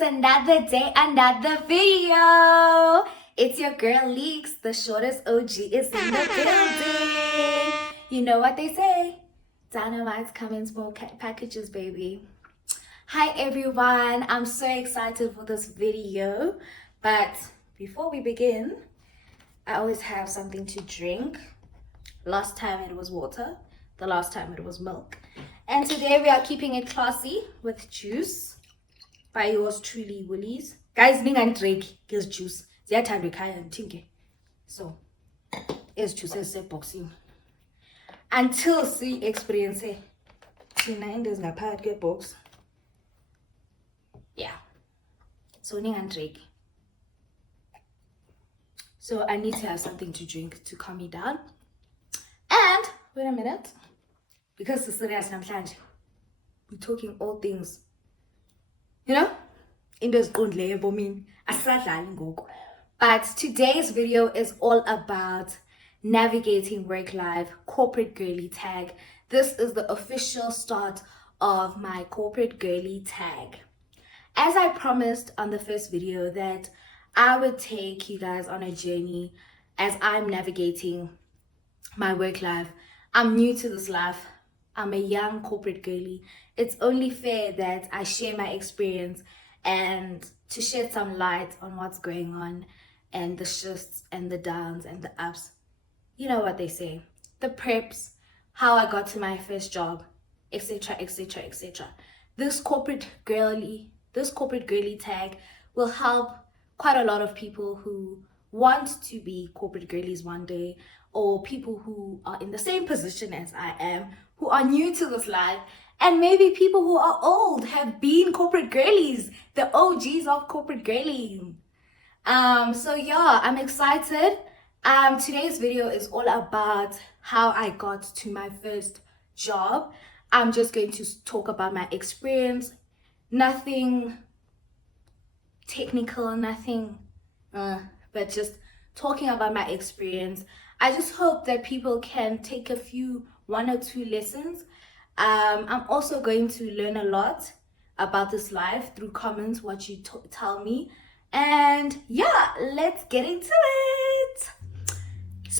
It's another day, another video. It's your girl Leeks, the shortest OG is in the building. You know what they say, dynamite come in small packages, baby. Hi everyone, I'm so excited for this video. But before we begin, I always have something to drink. Last time it was water, the last time it was milk. And today we are keeping it classy with juice by yours truly, Woolies. Guys, ningan drink is juice. Ziyathanda ekhaya ngithinke. So, is juice eseboxini. Until see experience thina into ngaphakathi kwebox. Yeah. So ningan drink. So I need to have something to drink to calm me down. And wait a minute. Because the serious namhlanje, we're talking all things, you know, in those own label mean asadlali ngoku. But today's video is all about navigating work life, corporate girly tag. This is the official start of my corporate girly tag. As I promised on the first video that I would take you guys on a journey as I'm navigating my work life. I'm new to this life. I'm a young corporate girly. It's only fair that I share my experience and to shed some light on what's going on and the shifts and the downs and the ups. You know what they say, the preps, how I got to my first job, etc, etc, etc. This corporate girly tag will help quite a lot of people who want to be corporate girlies one day, or people who are in the same position as I am, who are new to this life, and maybe people who are old, have been corporate girlies, the OGs of corporate girlies. So yeah, I'm excited. Today's video is all about how I got to my first job. I'm just going to talk about my experience, nothing technical, nothing, but just talking about my experience. I just hope that people can take one or two lessons. I'm also going to learn a lot about this life through comments, what you tell me. And yeah, let's get into it.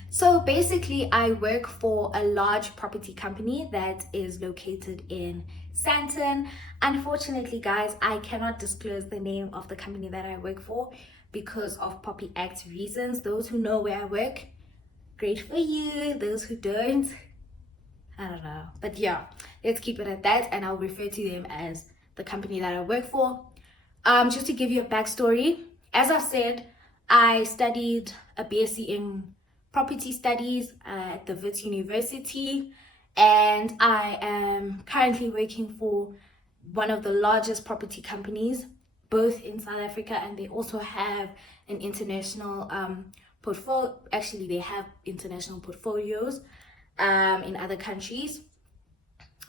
So basically, I work for a large property company that is located in Sandton. Unfortunately, guys, I cannot disclose the name of the company that I work for because of Poppy Act reasons. Those who know where I work, great for you. Those who don't, I don't know. But yeah, let's keep it at that, and I'll refer to them as the company that I work for. Just to give you a backstory, as I've said, I studied a BSc in property studies at the Wits University, and I am currently working for one of the largest property companies, both in South Africa, and they also have an international portfolio. Actually, they have international portfolios in other countries,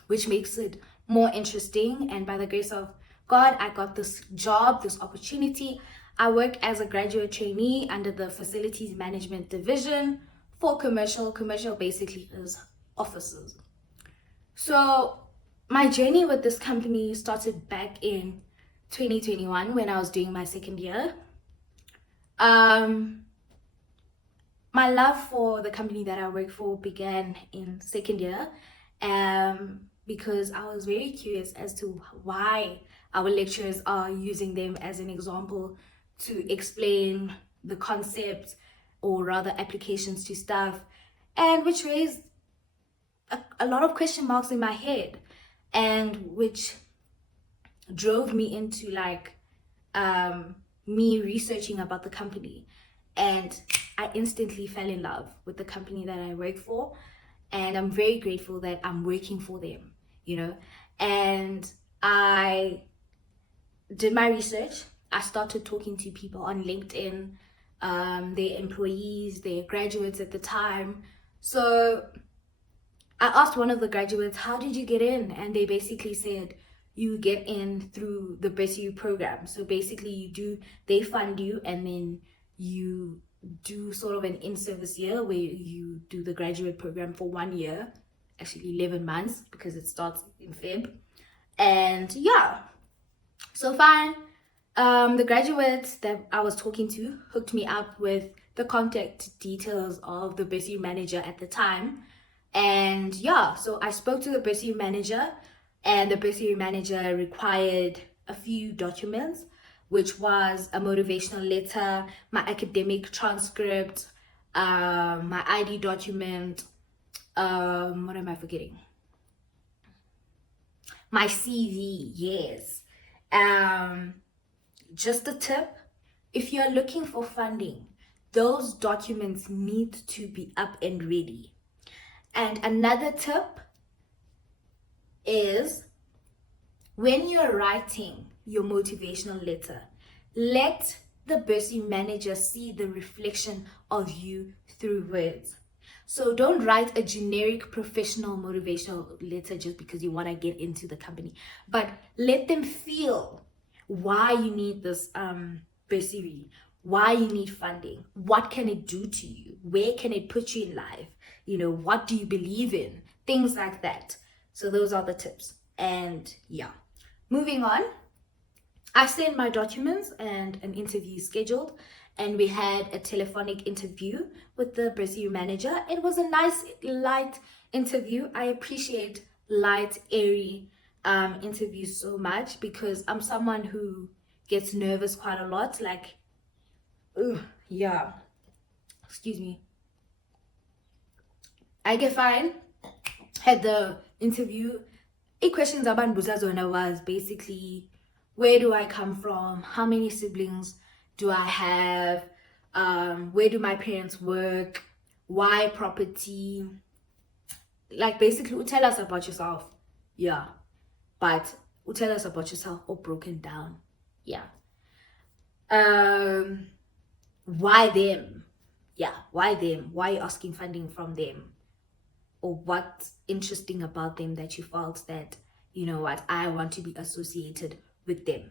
which makes it more interesting. And by the grace of God, I got this job, this opportunity. I work as a graduate trainee under the facilities management division for commercial. Commercial basically is offices. So my journey with this company started back in 2021 when I was doing my second year. My love for the company that I work for began in second year because I was very curious as to why our lecturers are using them as an example to explain the concepts, or rather applications to stuff, and which raised a lot of question marks in my head, and which drove me into me researching about the company. And I instantly fell in love with the company that I work for, and I'm very grateful that I'm working for them, you know. And I did my research. I started talking to people on LinkedIn, their employees, their graduates at the time. So I asked one of the graduates, how did you get in? And they basically said, you get in through the BSU program. So basically they fund you, and then you do sort of an in-service year where you do the graduate program for 1 year, actually 11 months because it starts in Feb. And yeah, so fine. The graduates that I was talking to hooked me up with the contact details of the bursary manager at the time. And yeah, so I spoke to the bursary manager, and the bursary manager required a few documents, which was a motivational letter, my academic transcript, my ID document, what am I forgetting? My CV, yes. Um, just a tip, if you're looking for funding, those documents need to be up and ready. And another tip is when you're writing your motivational letter, let the bursary manager see the reflection of you through words. So don't write a generic professional motivational letter just because you want to get into the company, but let them feel why you need this bursary, why you need funding, what can it do to you, where can it put you in life, what do you believe in, things like that. So those are the tips. And yeah, moving on, I sent my documents and an interview scheduled, and we had a telephonic interview with the bursary manager. It was a nice, light interview. I appreciate light, airy interviews so much because I'm someone who gets nervous quite a lot. Like, yeah, excuse me. I get fine. Had the interview. Eight questions about Buzazona was basically, where do I come from? How many siblings do I have? Where do my parents work? Why property? Like basically, tell us about yourself. Yeah. But tell us about yourself all broken down. Yeah. Why them? Yeah, why them? Why are you asking funding from them? Or what's interesting about them that you felt that, you know what, I want to be associated with them.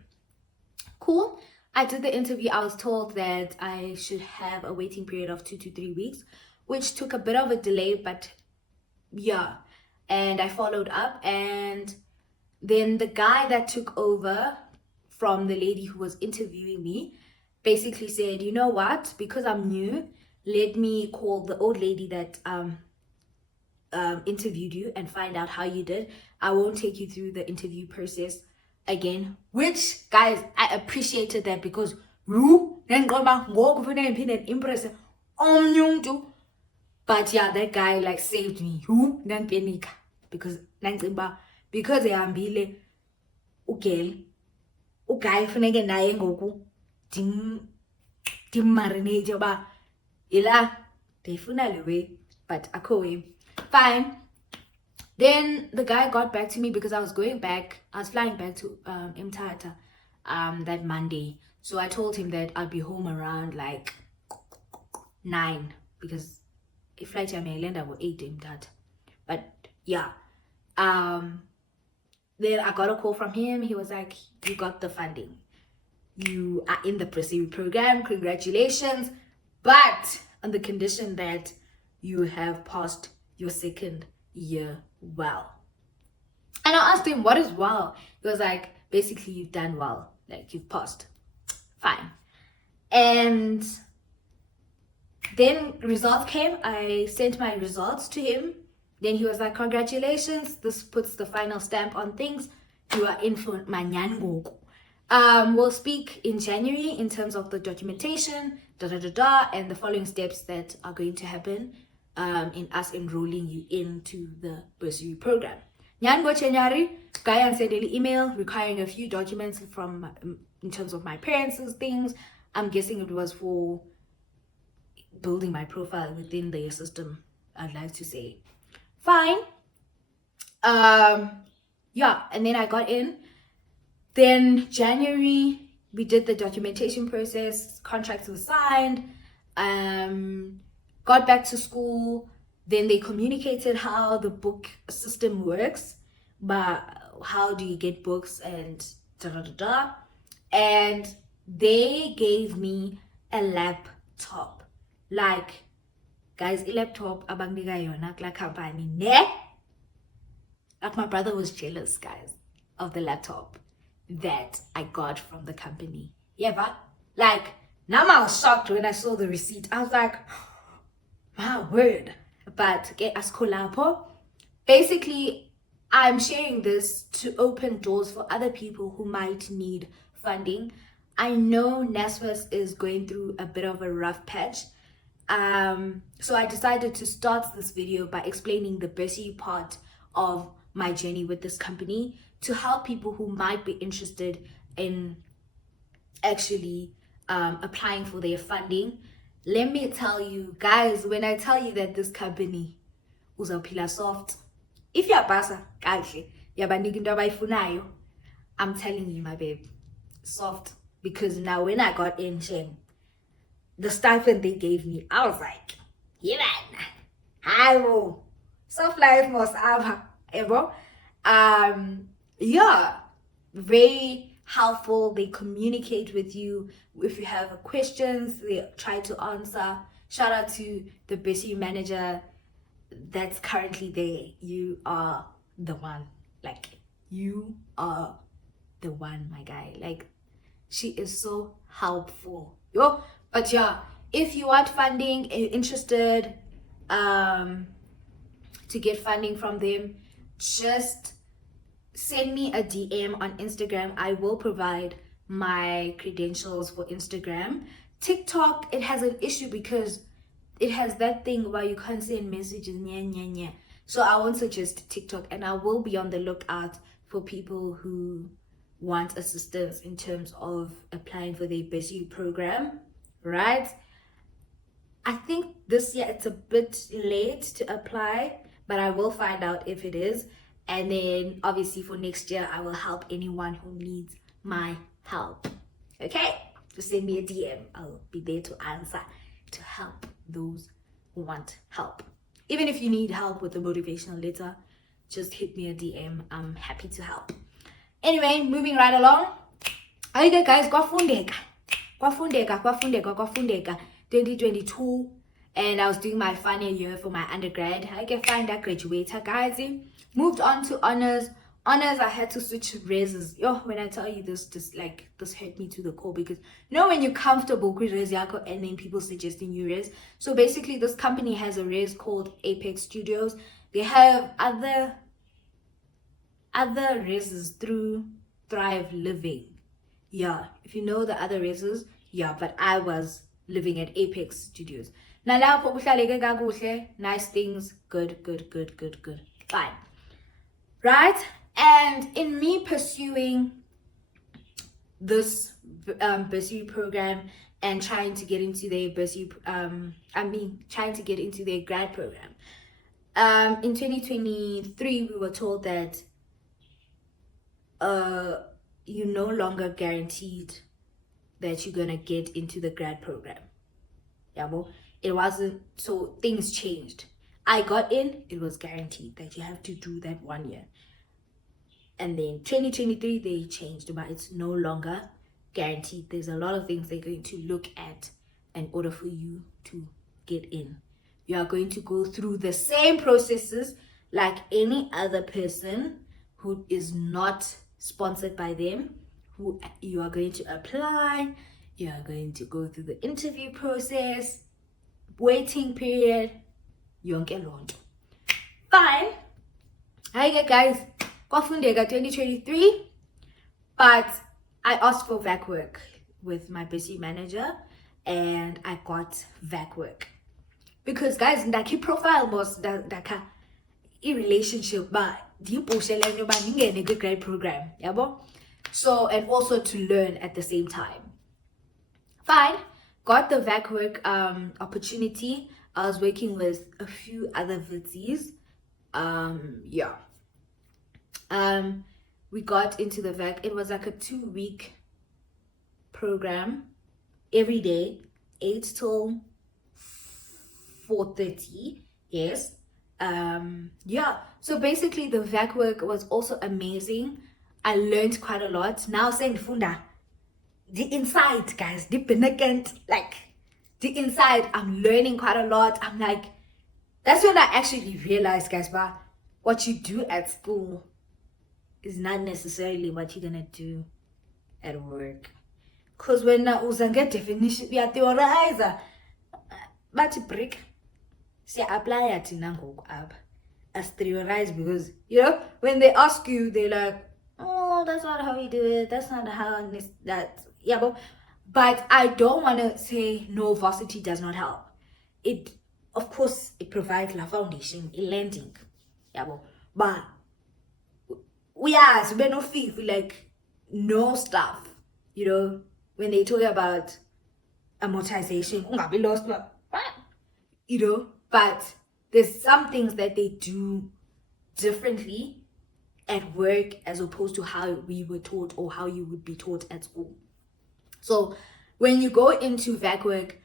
Cool. I did the interview. I was told that I should have a waiting period of 2 to 3 weeks, which took a bit of a delay, but yeah. And I followed up, and then the guy that took over from the lady who was interviewing me basically said, you know what, because I'm new, let me call the old lady that interviewed you and find out how you did. I won't take you through the interview process again, which, guys, I appreciated that because but yeah, that guy like saved me because because ehambile uguy funeke naye ngoku ndimmarinate yoba ila ndiyifuna le way, but akho way. Fine. Then the guy got back to me because I was flying back to Mthatha that Monday. So I told him that I'd be home around like 9 because a flight I may land at 8 in Mthatha. But yeah. Then I got a call from him. He was like, you got the funding. You are in the bursary program. Congratulations. But on the condition that you have passed your second year well. And I asked him, what is well? He was like, basically, you've done well. Like, you've passed. Fine. And then results came. I sent my results to him. Then he was like, congratulations. This puts the final stamp on things. You are in for manyangoku. We'll speak in January in terms of the documentation, and the following steps that are going to happen in us enrolling you into the bursary program. Nyango Chenyari, Guy sent an email requiring a few documents from in terms of my parents' things. I'm guessing it was for building my profile within their system, I'd like to say. Fine. Yeah, and then I got in. Then January, we did the documentation process, contracts were signed, got back to school. Then they communicated how the book system works, but how do you get books and and they gave me a laptop. Like, guys, a laptop abangnika yona kula company ne. Like, my brother was jealous, guys, of the laptop. that I got from the company. Yeah, but like now I was shocked when I saw the receipt. I was like, my word. But get as kolapo. Basically, I'm sharing this to open doors for other people who might need funding. I know NSFAS is going through a bit of a rough patch. So I decided to start this video by explaining the busy part of my journey with this company to help people who might be interested in actually applying for their funding. Let me tell you guys, when I tell you that this company uzophila soft, if you're kahle yabanika into abayifunayo, I'm telling you, my babe, soft. Because now when I got in, the stipend they gave me, I was like, yeah, man, I will. Soft life must have ever. Yeah, very helpful. They communicate with you. If you have questions, they try to answer. Shout out to the busy manager that's currently there. You are the one. Like, you are the one, my guy. Like, she is so helpful. Yo, but yeah, if you want funding, interested to get funding from them, just send me a DM on Instagram. I will provide my credentials for Instagram. TikTok, it has an issue because it has that thing where you can't send messages. So I won't suggest TikTok, and I will be on the lookout for people who want assistance in terms of applying for the busy program, right? I think this year it's a bit late to apply, but I will find out if it is. And then obviously for next year, I will help anyone who needs my help. Okay? Just send me a DM. I'll be there to answer, to help those who want help. Even if you need help with a motivational letter, just hit me a DM. I'm happy to help. Anyway, moving right along. Okay, guys, kwafundeka 2022, and I was doing my final year for my undergrad. I can find that graduator, guys. Moved on to honors. I had to switch raises. Yo, when I tell you this hurt me to the core, because you know when you're comfortable with raise yako and then people suggesting you raise. So basically, this company has a raise called Apex Studios. They have other raises through Thrive Living. Yeah, if you know the other raises, yeah, but I was living at Apex Studios. Now, nice things, good. Fine. Right? And in me pursuing this bursary program and trying to get into their trying to get into their grad program. In 2023, we were told that you're no longer guaranteed that you're gonna get into the grad program. Yeah, well, it wasn't, so things changed. I got in, it was guaranteed that you have to do that 1 year. And then 2023, they changed, but it's no longer guaranteed. There's a lot of things they're going to look at in order for you to get in. You are going to go through the same processes like any other person who is not sponsored by them, who you are going to apply, you are going to go through the interview process, waiting period, yonke lonto. Fine. Hi guys, kwafundeka 2023, but I asked for VAC work with my busy manager and I got VAC work. Because guys, ndaki profile was daka a relationship, but deep a grade program, yabo. So, and also to learn at the same time. Fine, got the VAC work opportunity. I was working with a few other vidzies. We got into the VAC. It was like a 2-week program, every day, 8 till 4:30. Yes. So basically the VAC work was also amazing. I learned quite a lot. Now saying Funda, the inside, guys, the benekent, like the inside, I'm learning quite a lot. I'm like, that's when I actually realized, guys, what you do at school is not necessarily what you're gonna do at work. Because when I was get definition, we are theorizer. But break. See, apply it in app as theorize because when they ask you, they're like, oh, that's not how you do it. That's not how that. Yeah, but I don't want to say no. Varsity does not help. It, of course, it provides la foundation, a landing. Yeah, but we are no fee like no stuff. When they talk about amortization, be lost, but there's some things that they do differently at work as opposed to how we were taught or how you would be taught at school. So when you go into VAC work,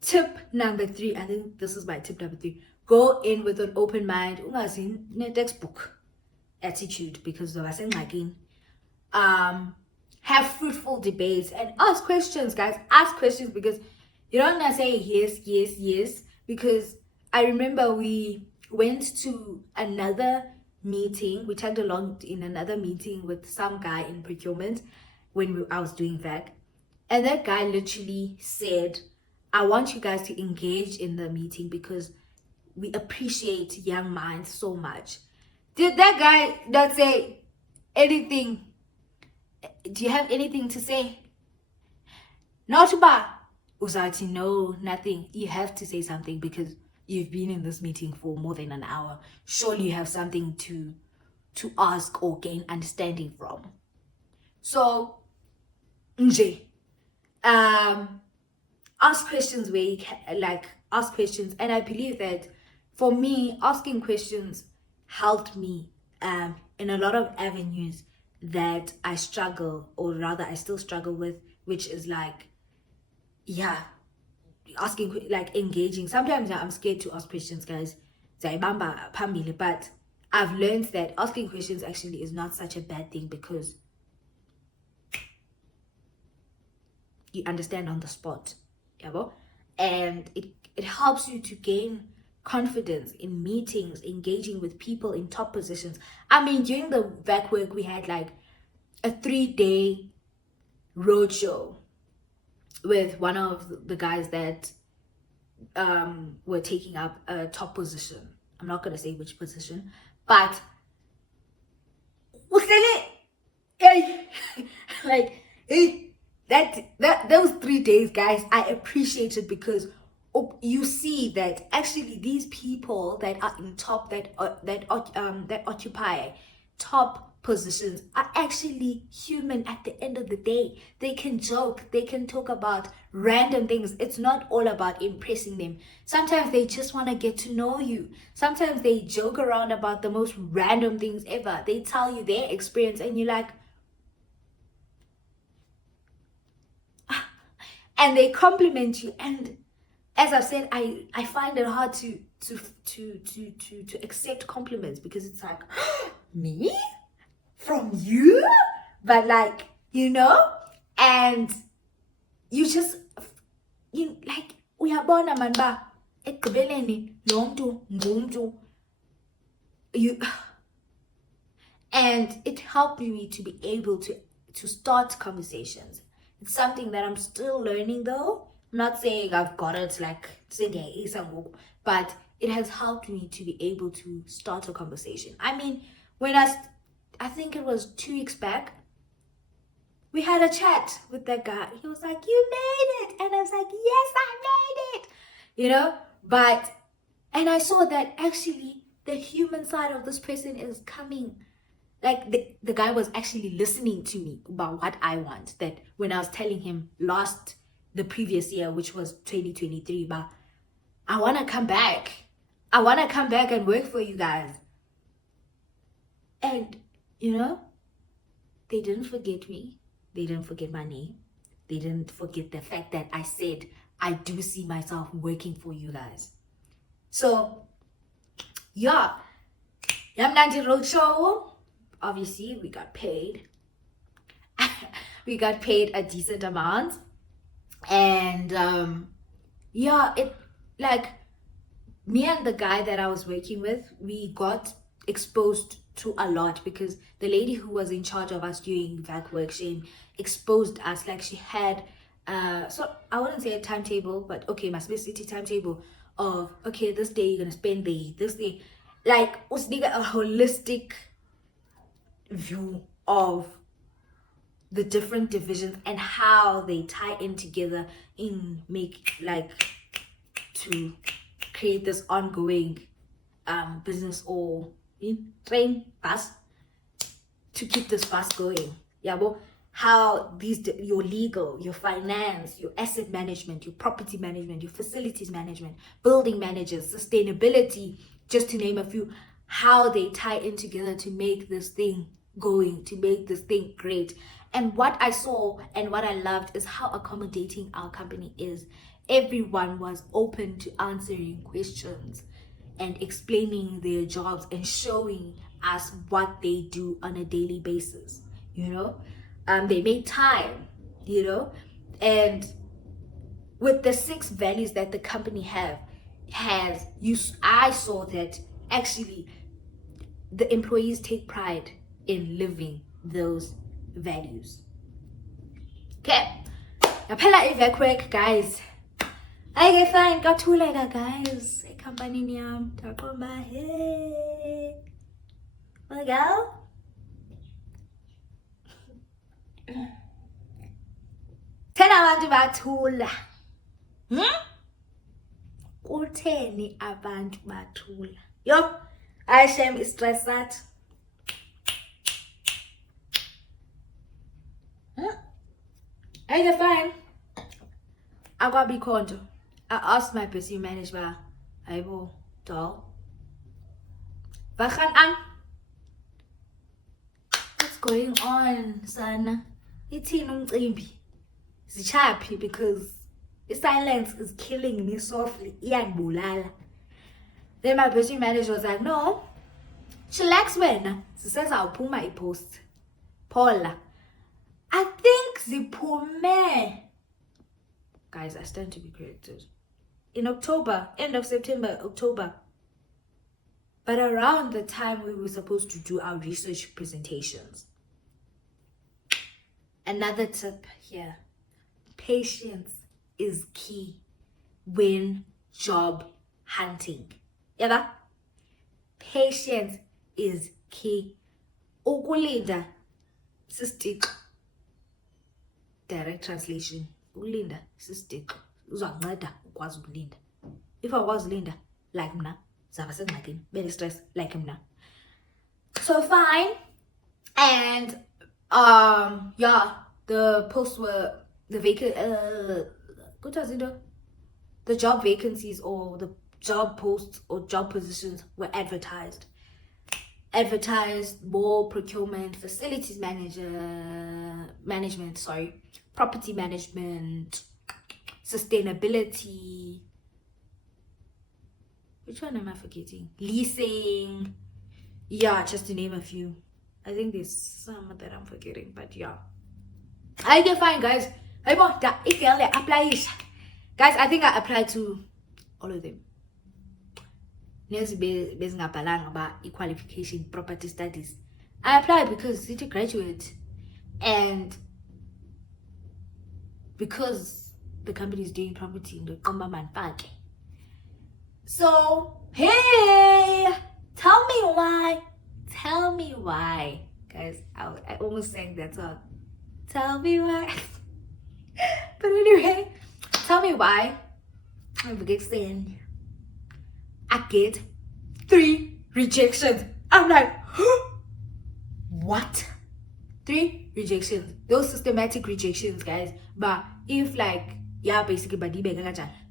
tip number 3, I think this is my tip number 3, go in with an open mind, ungazi textbook attitude, because have fruitful debates and ask questions, guys. Ask questions, because you don't want to say yes, because I remember we went to another meeting. We tagged along in another meeting with some guy in procurement when I was doing VAC. And that guy literally said, I want you guys to engage in the meeting because we appreciate young minds so much. Did that guy not say anything? Do you have anything to say? Not bad. Uzati, no, nothing. You have to say something because you've been in this meeting for more than an hour. Surely you have something to ask or gain understanding from. So, nje, ask questions where you can, ask questions. And I believe that for me, asking questions helped me in a lot of avenues that I struggle, or rather I still struggle with, which is asking, engaging. Sometimes I'm scared to ask questions, guys, but I've learned that asking questions actually is not such a bad thing because you understand on the spot, and it helps you to gain confidence in meetings, engaging with people in top positions. I mean, during the VAC work, we had a 3-day roadshow with one of the guys that were taking up a top position. I'm not going to say which position, but those 3 days, guys, I appreciate it because you see that actually these people that are in top, that occupy top positions, are actually human at the end of the day. They can joke, they can talk about random things. It's not all about impressing them. Sometimes they just want to get to know you. Sometimes they joke around about the most random things ever. They tell you their experience and you're like, and they compliment you. And as I've said, I find it hard to accept compliments because it's like, me? From you? But and you just, uyabona man ba, ekugqibeleni lo mntu ngumntu. And it helped me to be able to start conversations. It's something that I'm still learning though. I'm not saying I've got it but it has helped me to be able to start a conversation. I mean, when I think it was 2 weeks back, we had a chat with that guy. He was like, you made it. And I was like, yes, I made it. And I saw that actually the human side of this person is coming. The guy was actually listening to me about what I want. That when I was telling him the previous year, which was 2023, but I want to come back. I want to come back and work for you guys. And, they didn't forget me. They didn't forget my name. They didn't forget the fact that I said, I do see myself working for you guys. So, yeah. Yamnandi Roadshow. Obviously, we got paid. We got paid a decent amount. And, me and the guy that I was working with, we got exposed to a lot, because the lady who was in charge of us doing vac work, she exposed us. Like, she had so I wouldn't say a timetable, but okay, my city timetable of, okay, this day you're gonna spend this day, like a holistic view of the different divisions and how they tie in together in make, like, to create this ongoing business, or in train bus, to keep this bus going. Yeah, well, how your legal, your finance, your asset management, your property management, your facilities management, building managers, sustainability, just to name a few, how they tie in together to make this thing going, to make this thing great. And what I saw and what I loved is how accommodating our company is. Everyone was open to answering questions and explaining their jobs and showing us what they do on a daily basis, you know. They made time, you know. And with the 6 values that the company I saw that actually the employees take pride in living those values. Okay, naphela i-vac work, guys. Okay, fine, kathuleka guys, ekhampanini yami ndaqomba, hey, well, go. Thena abantu bathula. Kutheni abantu bathula? Yo, I shame stress that. Okay, fine. Akwabikho nto. I asked my business manager, "Hayibo, doll. Bakhan an? What's going on, sana? Ithini umcimbi? Zichaphi, because the silence is killing me softly. Iyangibulala." Then my business manager was like, "No, chillax wena. Sisezawuphuma i-post. Paula. I think ziphume." Guys, I stand to be corrected. In October, end of September, October. But around the time we were supposed to do our research presentations. Another tip here. Patience is key when job hunting. Yeah, patience is key. Ukulinda sistik. Direct translation. Ukulinda sistik. Uzanceda ukwazi ukulinda. If I was Linda, like mna, zaba sengxakini, very stress like mna. So fine. And yeah, the posts were the job vacancies, or the job posts or job positions were advertised. More procurement, facilities management, property management, sustainability. Which one am I forgetting? Leasing. Yeah, just to name a few. I think there's some that I'm forgetting, but yeah. I get fine, guys. I want that. Apply. Guys, I think I applied to all of them. About qualification, property studies. I applied because it's a graduate, and because the company is doing property in the Kombaman Park. So, hey, tell me why. Guys, I almost sang that song. Tell me why. But anyway, tell me why. I'm saying I get 3 rejections. I'm like, what? 3 rejections. Those systematic rejections, guys. But if like, yeah, basically,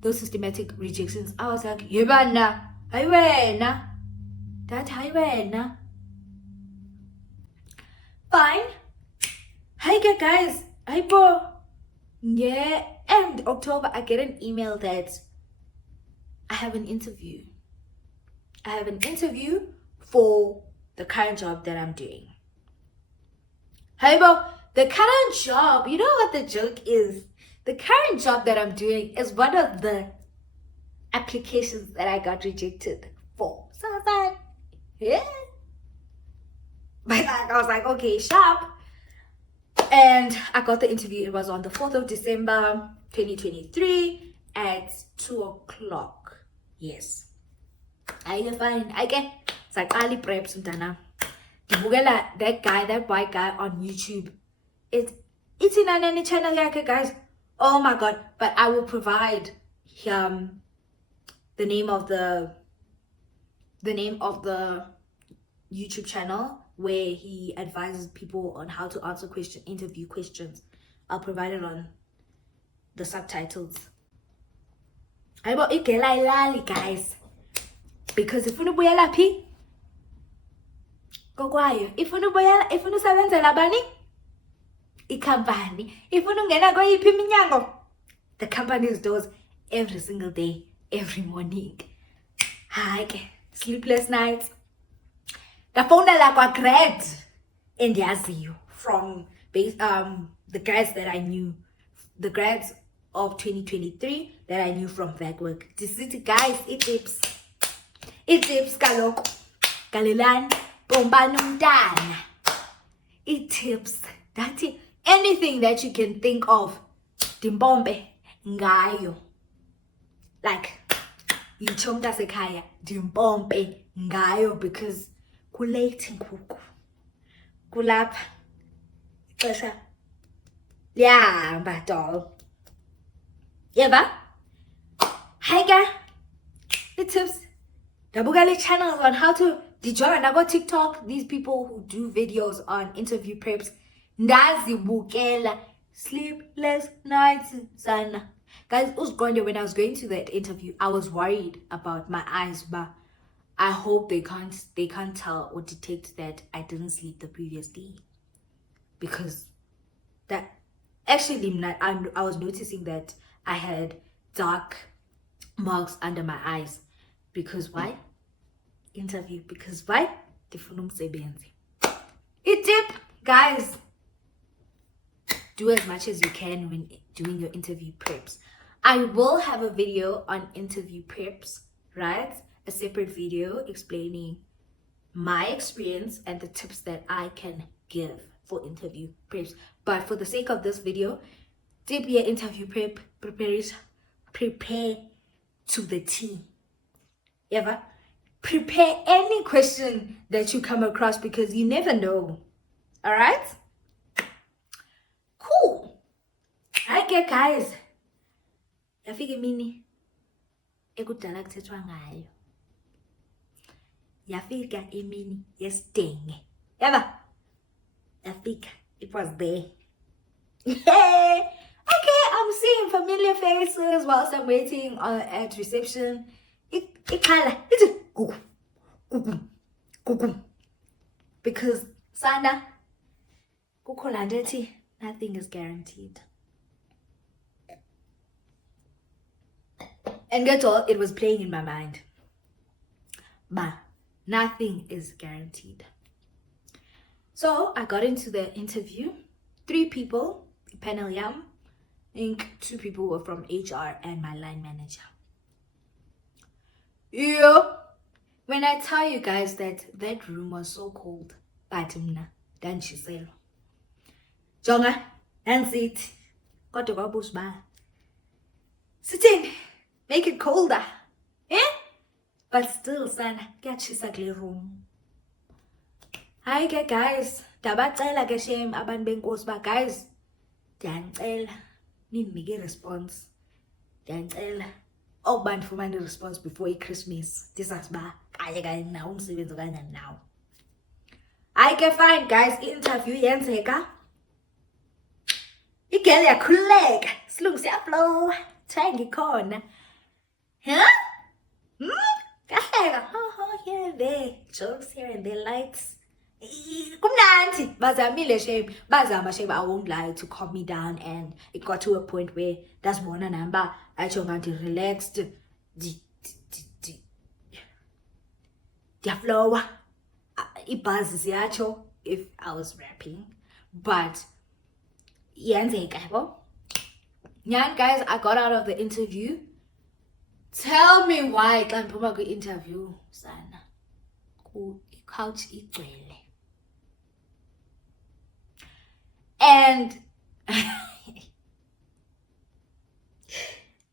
those systematic rejections, I was like, yebana, highway, that highway. Fine. Hi guys. Hi bro. Yeah. And October, I get an email that I have an interview. For the current job that I'm doing. Hey bro, the current job, you know what the joke is? The current job that I'm doing is one of the applications that I got rejected for. So I was like, yeah. But like, I was like, okay, sharp. And I got the interview. It was on the 4th of December 2023 at 2 o'clock. Yes. I get fine. I get. It's like Ali Preps Mtana. That guy, that white guy on YouTube. It's in any channel, guys. Oh my god. But I will provide him the name of the YouTube channel where he advises people on how to answer interview questions. I'll provide it on the subtitles. I want it guys. Because if you know laphi, go quiet. If you know sebenzela bani, company. If you know ngena kwayiphi iminyango, the company's doors every single day, every morning. Hi, sleepless nights. The phone that I grad and yaziyo from the grads that I knew, the grads of 2023 that I knew from Vagwork. This is guys, it tips kaloko kalilan bombanumdana. It tips that anything that you can think of, dimbombe ngayo, like yichomta sekaya dimbombe ngayo, because kulate ngoku kulapha xesha liyahamba doll. Yeva? Hi guys, it tips Dabugale channels on how to join. I got TikTok. These people who do videos on interview preps. Ndazi bukela sleepless nights sana. Guys, it was going there. When I was going to that interview, I was worried about my eyes, but I hope they can't tell or detect that I didn't sleep the previous day. Because that actually I was noticing that I had dark marks under my eyes. Because why? Interview. Because why? Difunum sebenzi. It tip, guys. Do as much as you can when doing your interview preps. I will have a video on interview preps, right? A separate video explaining my experience and the tips that I can give for interview preps. But for the sake of this video, tip your interview prep, prepare to the T. Ever prepare any question that you come across, because you never know. All right, cool. Okay guys, yafika imini ekudala kuthethwa ngayo, yafika imini yesidenge. Yaba yafika, it was there. Yeah. Okay, I'm seeing familiar faces whilst I'm waiting at reception. Because sana kukolandeti, nothing is guaranteed. And get all, it was playing in my mind. But nothing is guaranteed. So I got into the interview. 3 people, panel yam. I think 2 people were from HR and my line manager. Yeah. When I tell you guys that room was so cold, batimna, dan chiselo. Jonga, and sit. Got to go bush ba. Sitting, make it colder. Eh? But still, son, get chisagli room. Hi guys. Dabacela ke shame aban benkosi ba guys. Diyanicela ninike response. Diyanicela okuba ndifumane response before Christmas. Ndizazi ba kanye nawo umsebenzi kanjani nawo. Hayi ke fine guys, i-interview yenzeka. Igirl yakhululeka, silungu siyaflow, try ngikhona. Huh? Kahleka, here and there, jokes here and there, lights. Kumnandi, bazamile shame, bazama shame, I won't lie, to calm me down, and it got to a point where that's one number, I chose to relaxed, the flow, it buzzes yacho if I was rapping, but guys, I got out of the interview. Tell me why I can't put my interview, sana. Couch igcwele. And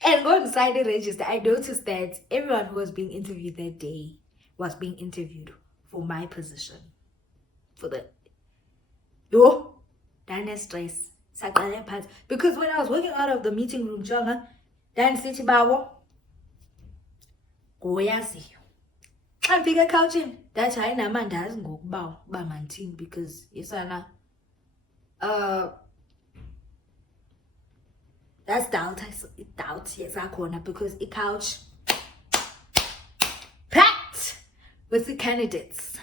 and go inside the register, I noticed that everyone who was being interviewed that day was being interviewed for my position. For the then stress. Because when I was walking out of the meeting room, Jonah, then city bawo, goyazi. I'm bigger couching. That's why I'm man doesn't go bow by my team because it's that's doubt. Yes, I corner because it couch packed with the candidates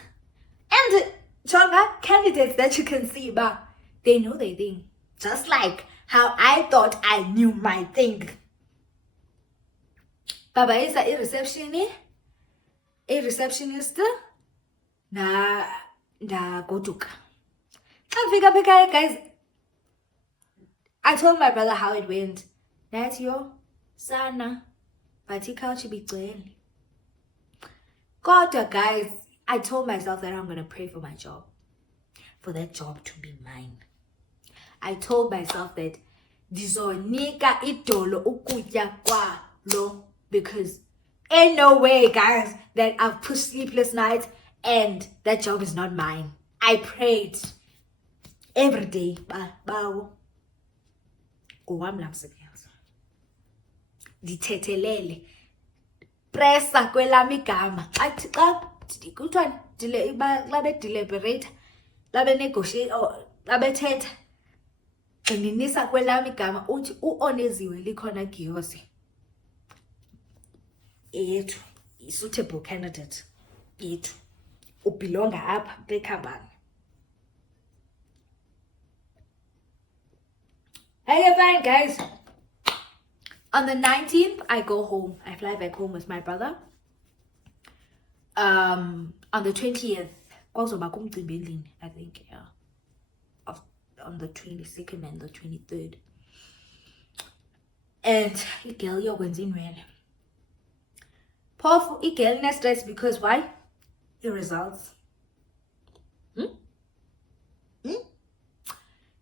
and Jonah candidates that you can see, but they know their thing. Just like how I thought I knew my thing. Baba is a receptionist. Na gotuka. Guys. I told my brother how it went. That's your sana. But he can't be clean. God, guys, I told myself that I'm gonna pray for my job. For that job to be mine. I told myself that dizonika idolo ukutya kwalo because ain't no way, guys, that I've pushed sleepless nights and that job is not mine. I prayed every day. Dithethelele pressa kwelami igama athi xa kuthiwa labe deliberate labe negotiate or labe thetha nginisa kwelami igama uthi uoneziwe likhona giyosi yethu suitable candidate yethu ubelonga apha bekhabani. Hey, fine, guys. On the 19th, I go home. I fly back home with my brother. On the 20th, I think, yeah. On the 22nd and the 23rd. And girl, you're going in really. Powerful girl in stress because why? The results.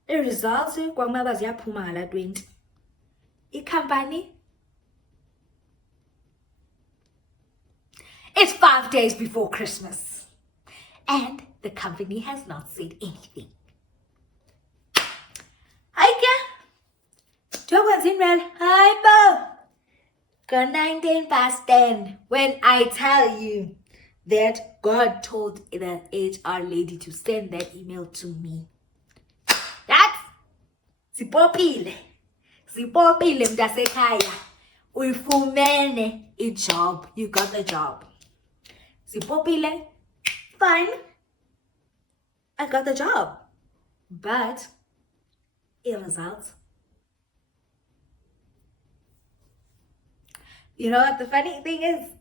The results kwamaba ziyaphuma ngala 20. Company. It's 5 days before Christmas. And the company has not said anything. Hi, Bo. Got 19 past 10. When I tell you that God told the HR lady to send that email to me. That's sipopile mtasekhaya. Uyifumene a job. You got the job. Sipopile, fine. I got the job. But it results. You know what the funny thing is?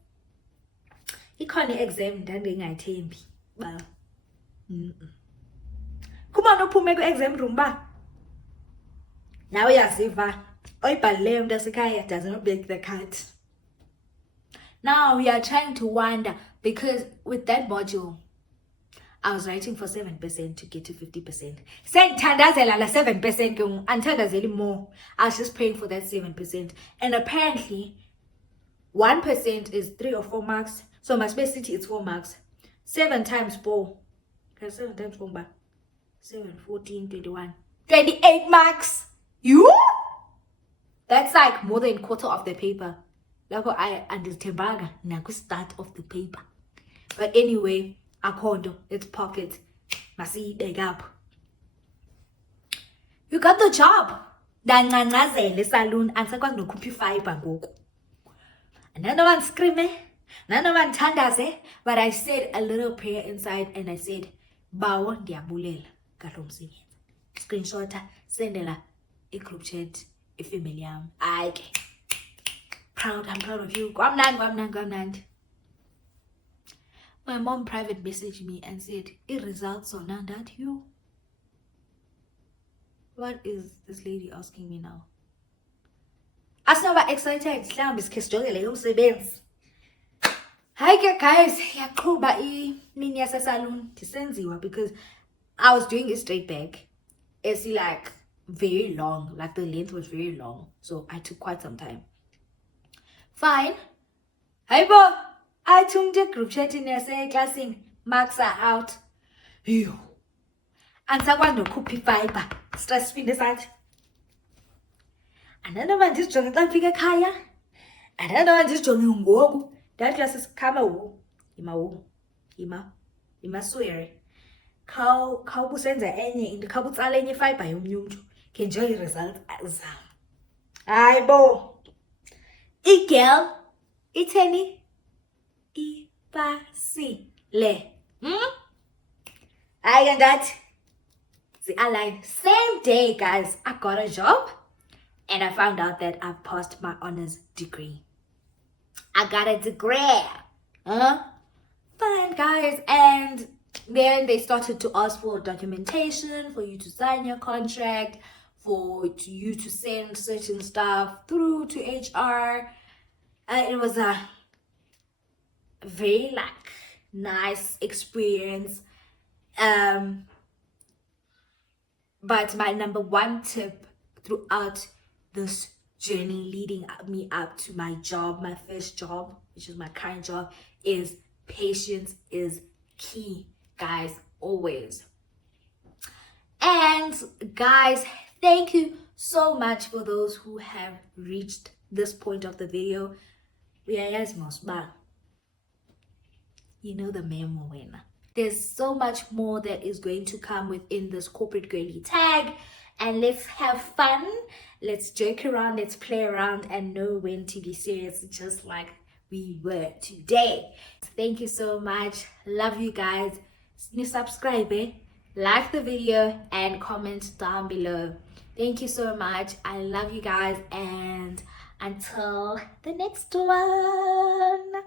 He can't exam ndandingayithembi. Ba. Kuma nophume ku-exam room ba. Now uyaziva oyibhalileyo mntasekhaya does not make the cut. Now we are trying to wonder because with that module I was writing for 7% to get to 50%. Sengithandazela la 7% angithandazeli more. I was just praying for that 7%. And apparently 1% is 3 or 4 marks. So my space city is 4 marks. 7 times 4. 7 times 4 ba? 7, 14, 21. 28 marks. You? That's like more than a quarter of the paper. Like I understand naku start of the paper. But anyway, akondo, it's pocket. Masi beg up. You got the job. Danganazele salon ansakwazi nokhupha ifiber ngoku. None one screaming, none one tandaze, but I said a little prayer inside and I said, Bawo ndiyabulela ngalo msebenzi. Screenshot sendela group chat ifamily yami. I'm proud of you. Kwamnandi. My mom private messaged me and said, it results on that you. What is this lady asking me now? Asinoba excited mhlawumbe sikhe sijongele lo msebenzi. Hi guys, yaqhuba imini yasesalon ndisenziwa because I was doing it straight back. is like very long, like the length was very long, so I took quite some time. Fine. Hey bo, I took the group chat in the classing, marks are out. Ew. And someone no copy fiber, stress me this out. Another one just joining that figure kaya. Another one just joining wogu. That class is kama wu. Ima swear. Kau busenza enye into kau butsala enye fiber yomnyumju. Can enjoy the result as Ay bo. Girl. Iteni. Ipasi. Le. I got that. The align. Same day, guys, I got a job. And I found out that I passed my honors degree. I got a degree. Fine, guys. And then they started to ask for documentation, for you to sign your contract, for you to send certain stuff through to HR. It was a very nice experience. But my number one tip throughout this journey leading me up to my job, my first job, which is my current job, is patience is key, guys, always. And guys, thank you so much for those who have reached this point of the video. We are most bad. You know the memo winner. There's so much more that is going to come within this corporate girly tag, and let's have fun, let's joke around, let's play around, and know when to be serious, just like we were today. Thank you so much. Love you guys. Subscribe, like the video, and comment down below. Thank you so much. I love you guys, and until the next one.